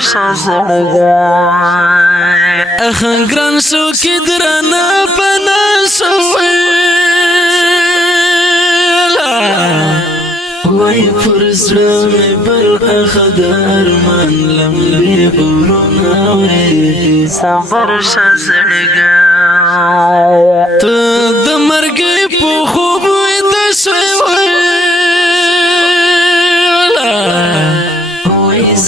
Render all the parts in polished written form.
شا زړګیه اخ ګران شو کې درنه پنا شویلا وای پر زړه مې بل اخ درمان لمبې ورونه وای صبر شا زړګیه ته د مرګ په خوب د شوی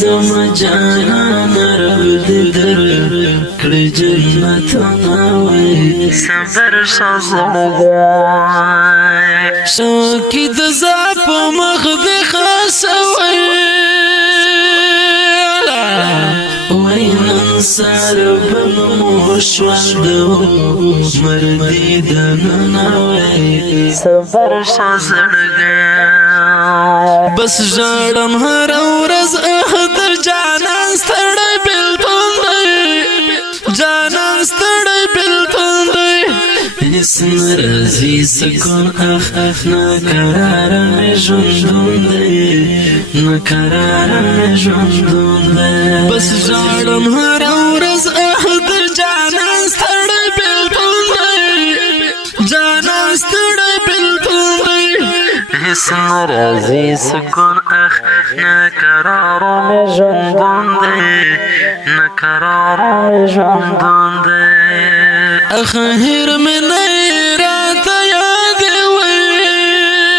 زما جانان رب دې درکړي جنتونه وای صبر شا زړګیه شوقي د زاپ مخ دې خاصوي وای نن سره بنو شوند مردي د نن وای صبر شا زړګیه بس ژړم هر ورځ جانان ستړی بلتون دی جانان ستړی بلتون دی هیڅ نرازی سکون اخ نقرار می ژوندون دی نقرار می ژوندون دی بس ژړم هر ورځ د جانان ستړی بلتون دی جانان ستړی بلتون دی هیڅ نرازی سکون اخ نقرار می ژوندون دی نقرار می ژوندون دی اخ هیر می نه راته یاد ویلا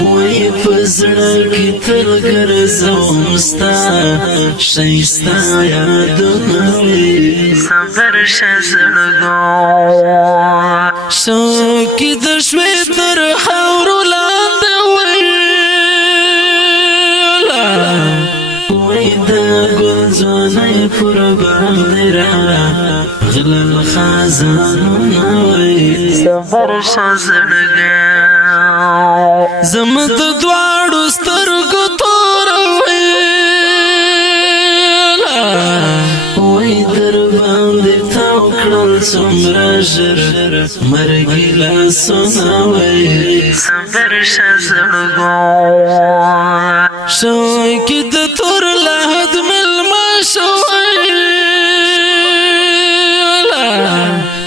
وای په زړه کې تل ګرځوم ستا ښایسته یادونه وي صبر شه زړګیه شوقي د شوې تر خاورو لاندې وای د ګل ځوانۍ پر باندې راغله خزانونه وای صبر شه زړګیه زما د دواړو سترګو تور ویلا وای در باندې تاو کړل څومره ژر مرګي لاسونه وای صبر شه زړګیه شوقي د تور لحد ملما شویلا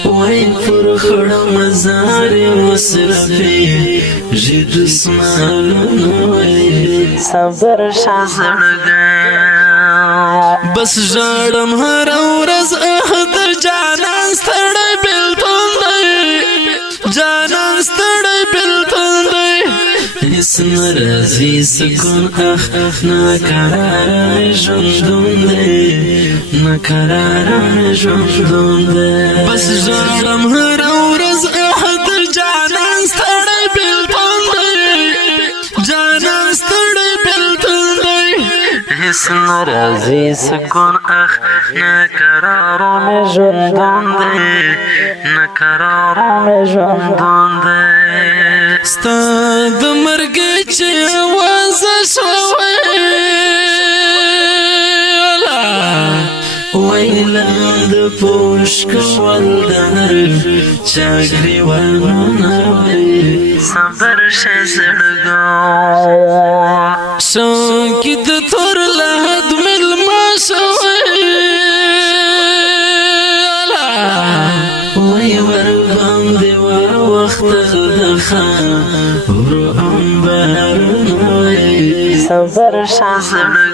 وای پر خړه مزار وسرفي جد اسمالونه وای صبر شه زړګیه بس ژړم هر ورځ د جانان ستړی بلتون دی جانان ستړی بلتون دی هیڅ نرازی سکون اخ نقرار می ژوندون دی نقرار می ژوندون دی بس ژړم هر ورځ د جانان ستړی بلتون دی جانان ستړی بلتون دی هیڅ نرازی سکون اخ نقرار می ژوندون دی نقرار می ژوندون دی ستا د مرګ چې आवाज شویلا ویلند پوش کول در چاګریوانونه وای صبر شه زړګیه شوقي د تور لحد ملما شویلا وای ور باندې ور وخت د خان ورو انبارونه وای صبر شه زړګیه